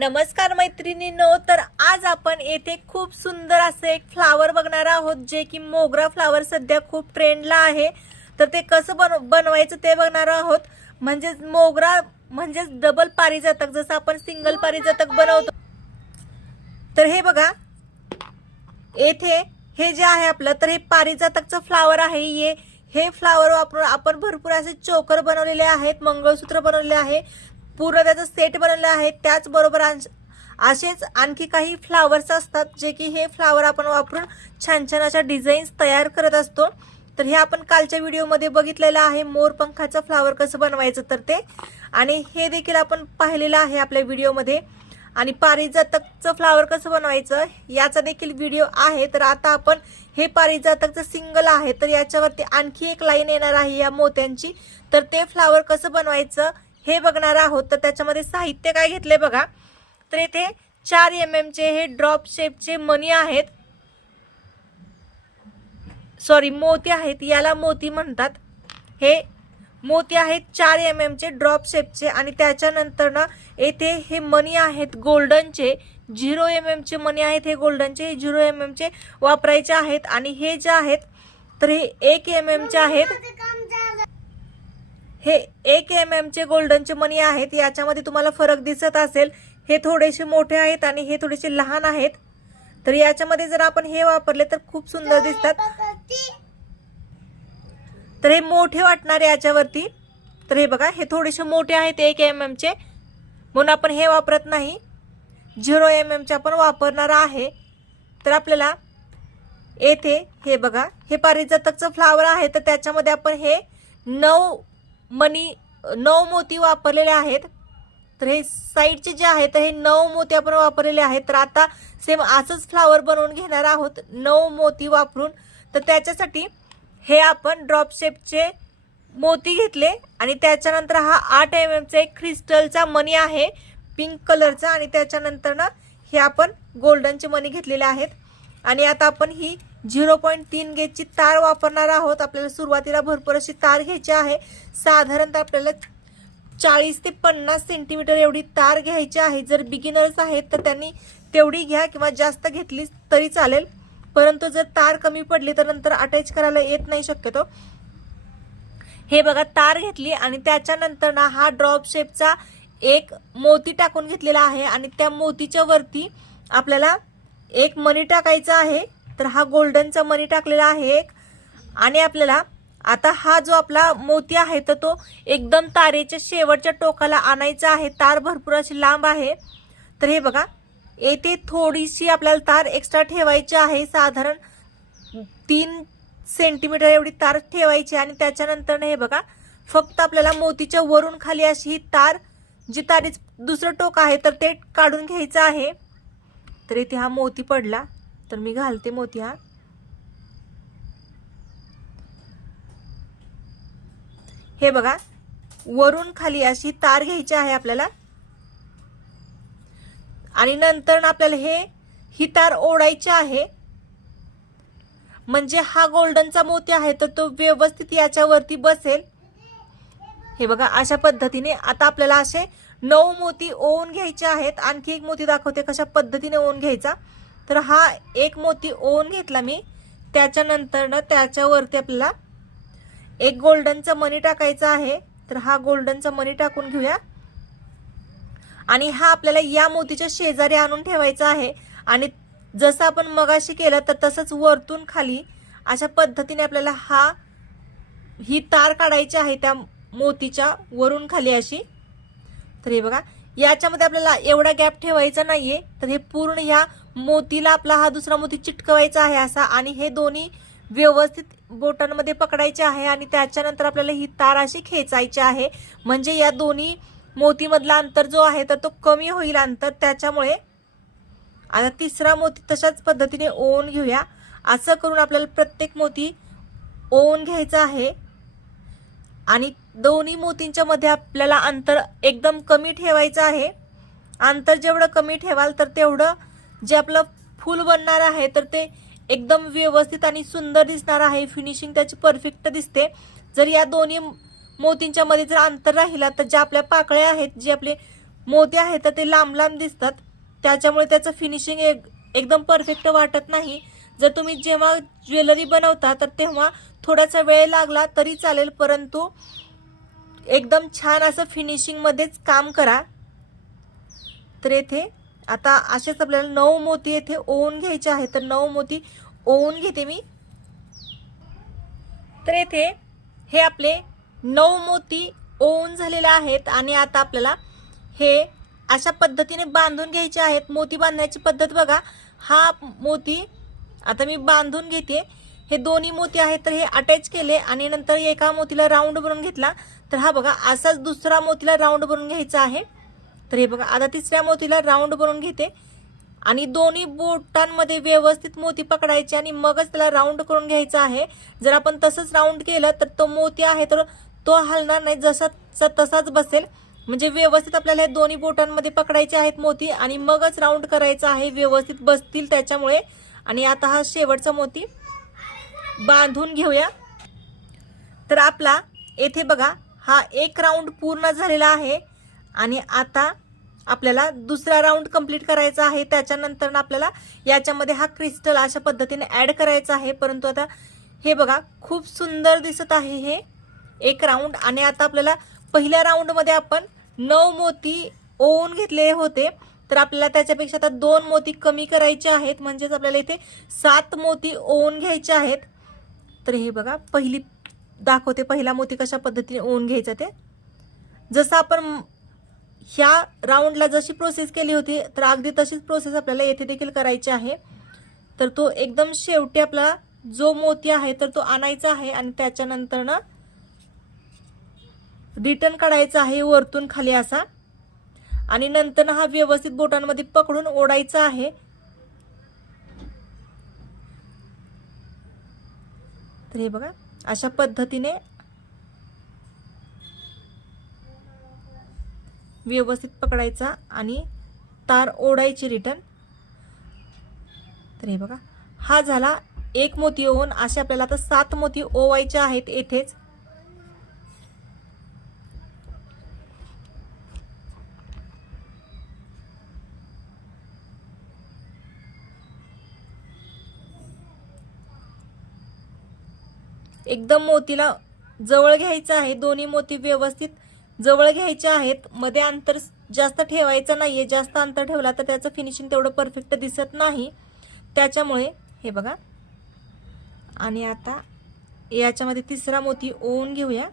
नमस्कार मैत्रिणींनो तर आज आपण येथे खूप सुंदर असं एक फ्लावर बघणार आहोत जे की मोगरा फ्लावर सध्या खूप ट्रेंडला आहे. तर ते कसं बन बनवायचं ते बघणार आहोत. म्हणजेच मोगरा म्हणजेच डबल पारिजातक जसं आपण सिंगल पारिजातक बनवतो. तर हे बघा येथे हे जे आहे आपलं तर हे पारिजातकचं फ्लावर आहे. ये हे फ्लावर वापरून आपण भरपूर असे चोकर बनवलेले आहेत मंगळसूत्र बनवलेले आहे. पूर्ण त्याचं सेट बनवलं आहे. त्याचबरोबर अंश- असेच आणखी काही फ्लावर्स असतात जे की हे फ्लावर आपण वापरून छान छान अशा डिझाईन्स तयार करत असतो. तर हे आपण कालच्या व्हिडिओमध्ये बघितलेलं आहे मोरपंखाचं फ्लावर कसं बनवायचं तर ते. आणि हे देखील आपण पाहिलेलं आहे आपल्या व्हिडिओमध्ये आणि पारिजातकचं फ्लावर कसं बनवायचं याचा देखील व्हिडिओ आहे. तर आता आपण हे पारिजातकचं सिंगल आहे. तर याच्यावरती आणखी एक लाईन येणार आहे या मोत्यांची. तर ते फ्लावर कसं बनवायचं हे बघणार आहोत. तर त्याच्यामध्ये साहित्य काय घेतले बघा. तर इथे चार एम चे हे ड्रॉप शेपचे मनी आहेत. सॉरी मोती आहेत. याला मोती म्हणतात. हे मोती आहेत चार एम चे ड्रॉप शेपचे आणि त्याच्यानंतर ना येथे हे मनी आहेत गोल्डनचे झिरो एम चे मनी आहेत. हे गोल्डनचे हे झिरो एम चे वापरायचे आहेत. आणि हे जे आहेत तर हे एक एम चे आहेत. हे एक एम चे गोल्डनचे मनी आहेत याच्यामध्ये तुम्हाला फरक दिसत असेल. हे थोडेसे मोठे आहेत आणि हे थोडेसे लहान आहेत. तर याच्यामध्ये जर आपण हे वापरले तर खूप सुंदर दिसतात. तर हे मोठे वाटणार आहे याच्यावरती. तर हे बघा हे थोडेसे मोठे आहेत एक एम चे. म्हणून आपण हे वापरत नाही. झिरो एम चे आपण वापरणार आहे. तर आपल्याला येथे हे बघा हे पारिजातकचं फ्लावर आहे. तर त्याच्यामध्ये आपण हे नऊ मनी नऊ मोती वापरलेले आहेत. तर हे साईडचे जे आहेत हे नऊ मोती आपण वापरलेले आहेत. तर आता सेम असंच फ्लावर बनवून घेणार आहोत. नऊ मोती वापरून. तर त्याच्यासाठी हे आपण ड्रॉप शेपचे मोती घेतले. आणि त्याच्यानंतर हा आठ एम एमचा एक क्रिस्टलचा मनी आहे. पिंक कलरचा आणि त्याच्यानंतर ना हे आपण गोल्डनचे मनी घेतलेले आहेत. आणि आता आपण ही झिरो पॉईंट तीन गेजची तार वापरणार आहोत. आपल्याला सुरुवातीला भरपूर अशी तार घ्यायची आहे. साधारणतः आपल्याला चाळीस ते पन्नास सेंटीमीटर एवढी तार घ्यायची आहे. जर बिगिनर्स आहेत तर त्यांनी तेवढी घ्या किंवा जास्त घेतली तरी चालेल. परंतु जर तार कमी पडली तर नंतर अटॅच करायला येत नाही शक्यतो. हे बघा तार घेतली आणि त्याच्यानंतर ना हा ड्रॉप शेपचा एक मोती टाकून घेतलेला आहे. आणि त्या मोतीच्या वरती आपल्याला एक मनी टाकायचा आहे. तर हा गोल्डनचा मनी टाकलेला आहे एक. आणि आपल्याला आता हा जो आपला मोती आहे तर तो एकदम तारेच्या शेवटच्या टोकाला आणायचा आहे. तार भरपूर अशी लांब आहे. तर हे बघा येथे थोडीशी आपल्याला तार एक्स्ट्रा ठेवायची आहे. साधारण तीन सेंटीमीटर एवढी तार ठेवायची आणि त्याच्यानंतर हे बघा फक्त आपल्याला मोतीच्या वरून खाली अशी ही तार जी तारीच दुसरं टोक आहे तर ते काढून घ्यायचं आहे. तर इथे हा मोती पडला. तर मी घालते मोती हा. हे बघा वरून खाली अशी तार घ्यायची आहे आपल्याला. आणि नंतर आपल्याला हे ही तार ओढायची आहे. म्हणजे हा गोल्डनचा मोती आहे तर तो व्यवस्थित याच्यावरती बसेल. हे बघा अशा पद्धतीने आता आपल्याला असे नऊ मोती ओवून घ्यायचे आहेत. आणखी एक मोती दाखवते कशा पद्धतीने ओवून घ्यायचा. तर हा एक मोती ओवून घेतला मी. त्याच्यानंतर ना त्याच्यावरती आपल्याला एक गोल्डनचा मनी टाकायचा आहे. तर हा गोल्डनचा मनी टाकून घेऊया. आणि हा आपल्याला या मोतीच्या शेजारी आणून ठेवायचा आहे. आणि जसं आपण मगाशी केलं तर तसंच वरतून खाली अशा पद्धतीने आपल्याला हा ही तार काढायची आहे त्या मोतीच्या वरून खाली अशी. तर हे बघा याच्यामध्ये आपल्याला एवढा गॅप ठेवायचा नाहीये. तर हे पूर्ण ह्या मोतीला आपला हा दुसरा मोती चिटकवायचा आहे असा आणि हे दोन्ही व्यवस्थित बोटांमध्ये पकडायचे आहे आणि त्याच्यानंतर आपल्याला ही तार अशी खेचायची आहे. म्हणजे या दोन्ही मोतीमधला अंतर जो आहे तर तो कमी होईल अंतर. त्याच्यामुळे आता तिसरा मोती तशाच पद्धतीने ओवून घेऊया. असं करून आपल्याला प्रत्येक मोती ओवून घ्यायचा आहे. आणि दोन्ही मोतींच्या मध्ये आपल्याला अंतर एकदम कमी ठेवायचं आहे. अंतर जेवढं कमी ठेवाल तर तेवढं जे आपलं फूल बनणार आहे तर ते एकदम व्यवस्थित आणि सुंदर दिसणार आहे. फिनिशिंग त्याची परफेक्ट दिसते. जर या दोन्ही मोतींच्या मध्ये जर अंतर राहिला तर ज्या आपल्या पाकळ्या आहेत जे आपले मोती आहेत तर ते लांब लांब दिसतात. त्याच्यामुळे त्याचं फिनिशिंग एक एकदम परफेक्ट वाटत नाही. जर तुम्ही जेव्हा ज्वेलरी बनवता तर तेव्हा थोडासा वेळ लागला तरी चालेल परंतु एकदम छान असं फिनिशिंगमध्येच काम करा. तर येथे आता असेच आपल्याला नऊ मोती येथे ओवून घ्यायचे आहे तर नऊ मोती ओवून घेते मी. तर येथे हे आपले नऊ मोती ओवून झालेले आहेत आणि आता आपल्याला हे अशा पद्धतीने बांधून घ्यायचे आहेत. मोती बांधण्याची पद्धत बघा. हा मोती आता मी बांधून घेते. हे दोन्ही मोती आहेत तर हे अटॅच केले आणि नंतर एका मोतीला राऊंड बनवून घेतला. तर हा बघा असाच दुसरा मोतीला राऊंड बनवून घ्यायचा आहे. तर हे बघा आता तिसऱ्या मोतीला राऊंड बनवून घेते. आणि दोन्ही बोटांमध्ये व्यवस्थित मोती पकडायचे आणि मगच त्याला राऊंड करून घ्यायचा आहे. जर आपण तसंच राऊंड केलं तर तो मोती आहे तर तो हलणार नाही. जसाचा तसाच बसेल. म्हणजे व्यवस्थित आपल्याला हे दोन्ही बोटांमध्ये पकडायचे आहेत मोती आणि मगच राऊंड करायचा आहे. व्यवस्थित बसतील त्याच्यामुळे. आणि आता हा शेवटचा मोती बांधून घेऊया. तर आपला येथे बघा हा एक राऊंड पूर्ण झालेला आहे. आणि आता आपल्याला दुसरा राऊंड कंप्लीट करायचा आहे. त्याच्यानंतर आपल्याला याच्यामध्ये हा क्रिस्टल अशा पद्धतीने ॲड करायचा आहे. परंतु आता हे बघा खूप सुंदर दिसत आहे हे. एक राऊंड आणि आता आपल्याला पहिल्या राऊंडमध्ये आपण नऊ मोती ओवून घेतलेले होते. तर आपल्याला त्याच्यापेक्षा आता दोन मोती कमी करायचे आहेत. म्हणजेच आपल्याला इथे सात मोती ओवून घ्यायचे आहेत. तर हे बघा पहिली दाखवते पहिला मोती कशा पद्धतीने ओवून घ्यायचा ते. जसं आपण ह्या राऊंडला जशी प्रोसेस केली होती तर अगदी तशीच प्रोसेस आपल्याला येथे देखील करायची आहे. तर तो एकदम शेवटी आपला जो मोती आहे तर तो आणायचा आहे आणि त्याच्यानंतर ना रिटर्न काढायचा आहे वरतून खाली असा. आणि नंतर हा व्यवस्थित बोटांमध्ये पकडून ओढायचा आहे. तर हे बघा अशा पद्धतीने व्यवस्थित पकडायचा आणि तार ओढायची रिटर्न तर हे बघा हा झाला एक मोती ओवून असे आपल्याला आता सात मोती ओवायच्या आहेत येथेच. एकदम मोतीला जवळ घ्यायचं आहे दोन्ही मोती व्यवस्थित जवळ घ्यायच्या आहेत मध्ये अंतर जास्त ठेवायचं नाहीये जास्त अंतर ठेवला तर त्याचं फिनिशिंग तेवढं परफेक्ट दिसत नाही. त्याच्यामुळे हे बघा. आणि आता याच्यामध्ये तिसरा मोती ओवून घेऊया.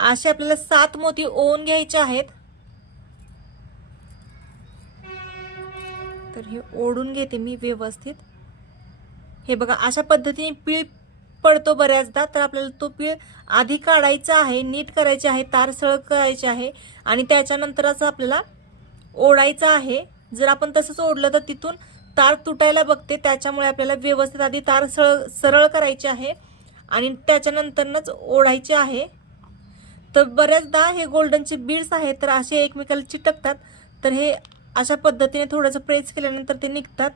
असे आपल्याला सात मोती ओवून घ्यायचे आहेत. तर हे ओढून घेते मी व्यवस्थित. हे बघा अशा पद्धतीने पीळ पडतो बऱ्याचदा तर आपल्याला तो पीळ आधी काढायचा आहे नीट करायचे आहे तार सळ करायचे आहे आणि त्याच्यानंतरच आपल्याला ओढायचं आहे. जर आपण तसंच ओढलं तर तिथून तार तुटायला बघते त्याच्यामुळे आपल्याला व्यवस्थित आधी तार सळ सरळ करायचे आहे आणि त्याच्यानंतरच ओढायचे आहे. तर बऱ्याचदा हे गोल्डनचे बीड्स आहेत तर असे एकमेकाला चिटकतात. तर हे अशा पद्धतीने थोडंसं प्रेस केल्यानंतर ते निघतात.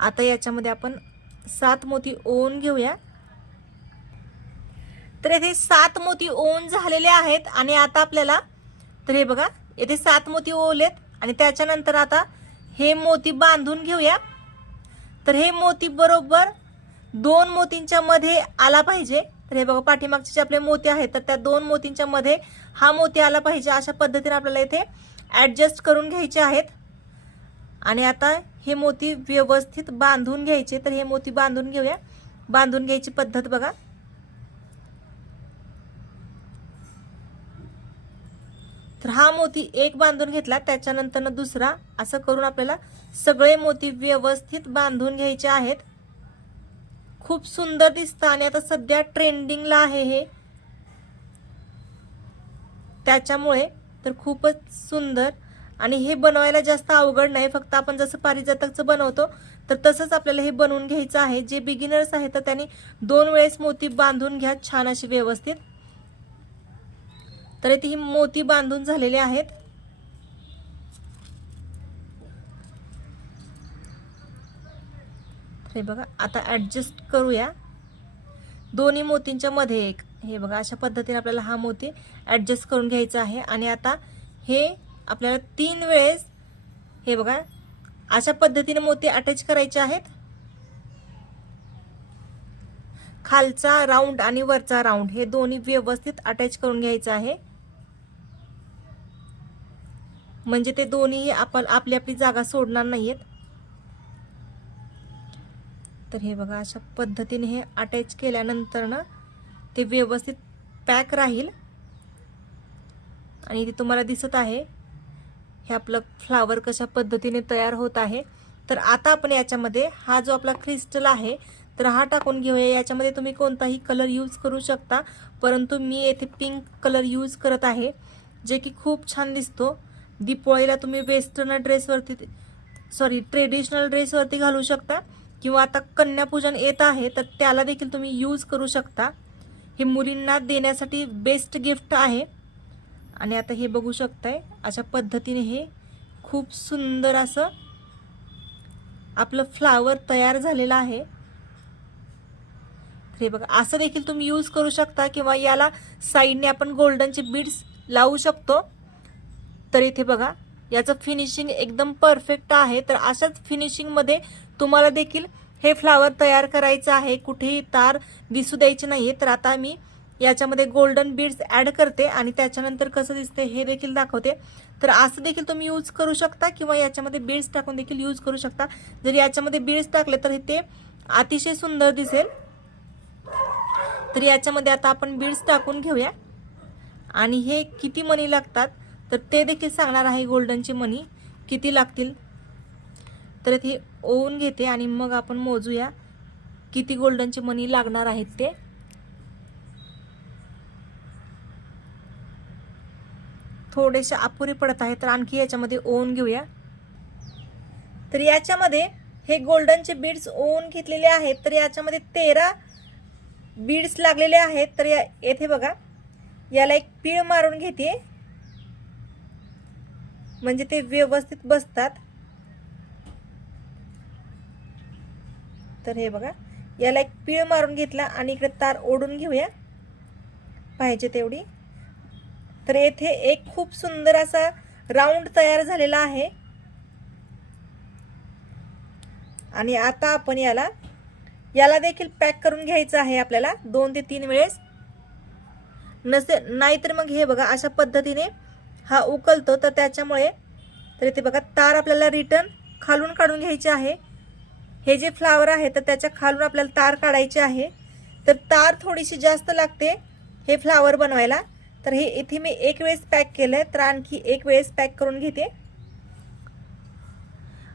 आता याच्यामध्ये आपण सात मोती ओन घेऊया. तर येथे सात मोती ओन झालेले आहेत आणि आता आपल्याला तर हे बघा येथे सात मोती ओवलेत आणि त्याच्यानंतर आता हे मोती बांधून घेऊया. तर हे मोती बरोबर दोन मोतींच्या मध्ये आला पाहिजे. तर हे बघा पाठीमागचे जे आपले मोती आहेत तर त्या दोन मोतींच्या मध्ये हा मोती आला पाहिजे अशा पद्धतीने आपल्याला इथे ॲडजस्ट करून घ्यायचे आहेत. आणि आता हे मोती व्यवस्थित बांधून घ्यायचे. तर हे मोती बांधून घेऊया. बांधून घ्यायची पद्धत बघा. तर हा मोती एक बांधून घेतला त्याच्यानंतर दुसरा. असं करून आपल्याला सगळे मोती व्यवस्थित बांधून घ्यायचे आहेत. खूप सुंदर दिसतं आणि आता सध्या ट्रेंडिंगला आहे हे. त्याच्यामुळे तर खूपच सुंदर. आणि हे बनवायला जास्त अवघड नाही फक्त आपण जसं पारिजातकचं बनवतो तर तसंच आपल्याला हे बनवून घ्यायचं आहे. जे बिगिनर्स आहेत तर त्यांनी दोन वेळेस मोती बांधून घ्या छान अशी व्यवस्थित. तर इथे ही मोती बांधून झालेले आहेत. हे बघा आता ॲडजस्ट करूया. दोन्ही मोतींच्या मध्ये एक. हे बघा अशा पद्धतीने आपल्याला हा मोती ॲडजस्ट करून घ्यायचा आहे. आणि आता हे आपल्याला तीन वेळेस हे बघा अशा पद्धतीने मोती अटॅच करायचे आहेत. खालचा राऊंड आणि वरचा राऊंड हे दोन्ही व्यवस्थित अटॅच करून घ्यायचं आहे. म्हणजे ते दोन्ही आपण आपली आपली जागा सोडणार नाहीयेत. तर हे बघा अशा पद्धतीने हे अटॅच केल्यानंतर ना ते व्यवस्थित पॅक राहील. आणि ते तुम्हाला दिसत आहे हे आपलं फ्लावर कशा पद्धतीने तयार होत आहे. तर आता आपण याच्यामध्ये हा जो आपला क्रिस्टल आहे तर हा टाकून घेऊया. याच्यामध्ये तुम्ही कोणताही कलर यूज करू शकता परंतु मी येथे पिंक कलर यूज करत आहे जे की खूप छान दिसतो. दिपोळीला तुम्ही वेस्टर्न ड्रेसवरती सॉरी ट्रेडिशनल ड्रेसवरती घालू शकता. किंवा आता कन्यापूजन येत आहे तर त्याला देखील तुम्ही यूज करू शकता. हे मुलींना देण्यासाठी बेस्ट गिफ्ट आहे. आणि आता हे बघू शकताय अशा पद्धतीने हे खूप सुंदर असं आपलं फ्लावर तयार झालेलं आहे. तर हे बघा असं देखील तुम्ही यूज करू शकता किंवा याला साईडने आपण गोल्डनचे बीड्स लावू शकतो. तर इथे बघा याचं फिनिशिंग एकदम परफेक्ट आहे. तर अशाच फिनिशिंगमध्ये तुम्हाला देखील हे फ्लावर तयार करायचं आहे. कुठेही तार दिसू द्यायचे नाही तर आता मी याच्यामध्ये गोल्डन बीड्स ॲड करते आणि त्याच्यानंतर कसं दिसते हे देखील दाखवते. तर असं देखील तुम्ही यूज करू शकता किंवा याच्यामध्ये बीड्स टाकून देखील यूज करू शकता. जर याच्यामध्ये बीड्स टाकले तर ते अतिशय सुंदर दिसेल. तर याच्यामध्ये आता आपण बीड्स टाकून घेऊया. आणि हे किती मनी लागतात? तर ते देखील सांगणार आहे गोल्डनची मनी किती लागतील? तर हे ओवून घेते आणि मग आपण मोजूया किती गोल्डनचे मनी लागणार आहेत ते. थोडेसे अपुरे पडत आहे तर आणखी याच्यामध्ये ओवून घेऊया. तर याच्यामध्ये हे गोल्डनचे बीड्स ओवून घेतलेले आहेत तर याच्यामध्ये तेरा बीड्स लागलेले आहेत. तर या येथे बघा याला एक पीळ मारून घेते. म्हणजे ते व्यवस्थित बसतात. तर हे बघा. याला एक पीळ मारून घेतला आणि इकडे तार ओढून घेऊया. पाहिजे तेवढी. तर येथे एक खूप सुंदर असा राऊंड तयार झालेला आहे. आणि आता आपण याला याला देखील पॅक करून घ्यायचं आहे आपल्याला दोन ते तीन वेळेस. नसे नाहीतर मग हे बघा अशा पद्धतीने हा उकलतो. तर त्याच्यामुळे तर इथे बघा तार आपल्याला रिटर्न खालून काढून घ्यायचे आहे. हे जे फ्लावर आहे तर त्याच्या खालून आपल्याला तार काढायचे आहे. तर तार थोडीशी जास्त लागते हे फ्लावर बनवायला. तर हे इथे मी एक वेळेस पॅक केलं आहे तर आणखी एक वेळेस पॅक करून घेते.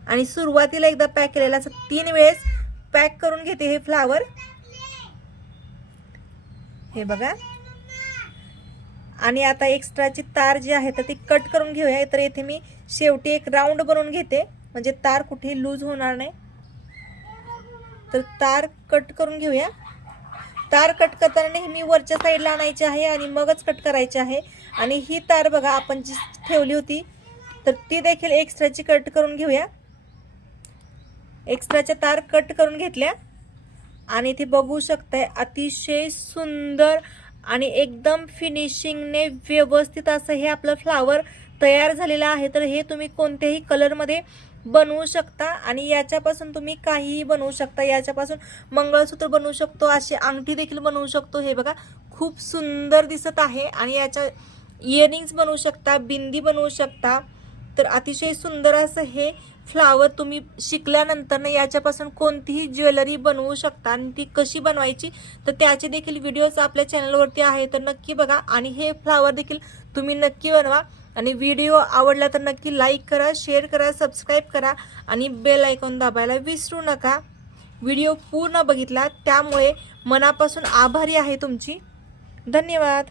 आणि सुरुवातीला एकदा पॅक केलेला असं तीन वेळेस पॅक करून घेते हे फ्लावर. हे बघा. आणि आता एक्स्ट्राची तार जी आहे तर ती कट करून घेऊया. तर इथे मी शेवटी एक राऊंड बनवून घेते. म्हणजे तार कुठेही लूज होणार नाही. तर तार कट करून घेऊया. तार कट करताना नेहमी वरच्या साईडला आणायची आहे आणि मगच कट करायची आहे. आणि ही तार बघा आपण जी ठेवली होती तर ती देखील एक्स्ट्राची कट करून घेऊया. एक्स्ट्राच्या तार कट करून घेतल्या. आणि इथे बघू शकताय अतिशय सुंदर आणि एकदम फिनिशिंगने व्यवस्थित असं हे आपलं फ्लावर तयार झालेलं आहे. तर हे तुम्ही कोणत्याही कलरमध्ये बनवू शकता आणि याच्यापासून तुम्ही काहीही बनवू शकता. याच्यापासून मंगळसूत्र बनवू शकतो अशी अंगठी देखील बनवू शकतो. हे बघा खूप सुंदर दिसत आहे आणि याच्या इयरिंग्स बनवू शकता बिंदी बनवू शकता. तर अतिशय सुंदर असं हे फ्लावर तुम्ही शिकल्यानंतर ना याच्यापासून कोणतीही ज्वेलरी बनवू शकता आणि ती कशी बनवायची तर त्याचे देखील व्हिडिओज आपल्या चॅनलवरती आहे तर नक्की बघा आणि हे फ्लावर देखील तुम्ही नक्की बनवा. आणि व्हिडिओ आवडला तर नक्की लाईक करा शेअर करा सबस्क्राईब करा आणि बेल आयकॉन दाबायला विसरू नका. व्हिडिओ पूर्ण बघितला त्यामुळे मनापासून आभारी आहे तुमची. धन्यवाद.